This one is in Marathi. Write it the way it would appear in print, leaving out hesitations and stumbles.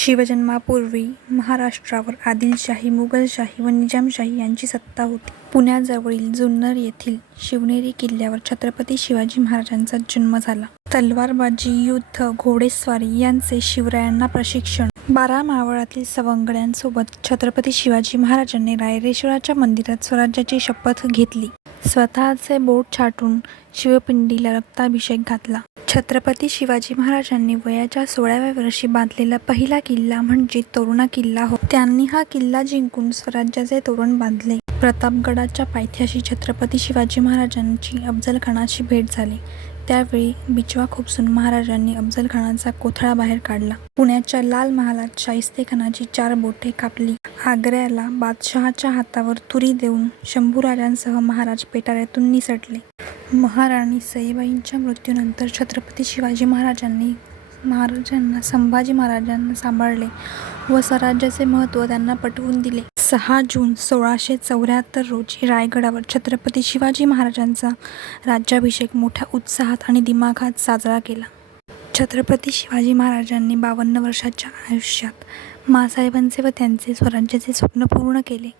शिवजन्मापूर्वी महाराष्ट्रावर आदिलशाही, मुघलशाही व निजामशाही यांची सत्ता होती. पुण्याजवळील जुन्नर येथील शिवनेरी किल्ल्यावर छत्रपती शिवाजी महाराजांचा जन्म झाला. तलवारबाजी, युद्ध, घोडेस्वारी यांचे शिवरायांना प्रशिक्षण. 12 मावळातील सवंगड्यांसोबत छत्रपती शिवाजी महाराजांनी रायरेश्वराच्या मंदिरात स्वराज्याची शपथ घेतली. स्वतःचे बोट छाटून शिवपिंडीला रक्ताभिषेक घातला. छत्रपती शिवाजी महाराजांनी वयाच्या 16व्या वर्षी बांधलेला पहिला किल्ला म्हणजे तोरणा किल्ला होता. त्यांनी हा किल्ला जिंकून स्वराज्याचे तोरण बांधले. प्रतापगडाच्या पायथ्याशी छत्रपती शिवाजी महाराजांची अफझलखानाशी भेट झाली. त्यावेळी बिचवा खुपसून महाराजांनी अफझलखानाचा कोथळा बाहेर काढला. पुण्याच्या लाल महालात शाहिस्तेखानाची 4 बोटे कापली. आग्र्याला बादशहाच्या हातावर तुरी देऊन शंभूराजांसह महाराज पेटाऱ्यातून निसटले. महाराणी सईबाईंच्या मृत्यूनंतर छत्रपती शिवाजी महाराजांना संभाजी महाराजांना सांभाळले व स्वराज्याचे महत्त्व त्यांना पटवून दिले. 6 जून 1674 रोजी रायगडावर छत्रपती शिवाजी महाराजांचा राज्याभिषेक मोठ्या उत्साहात आणि दिमाखात साजरा केला. छत्रपती शिवाजी महाराजांनी 52 वर्षाच्या आयुष्यात माँसाहेबांचे व त्यांचे स्वराज्याचे स्वप्न पूर्ण केले.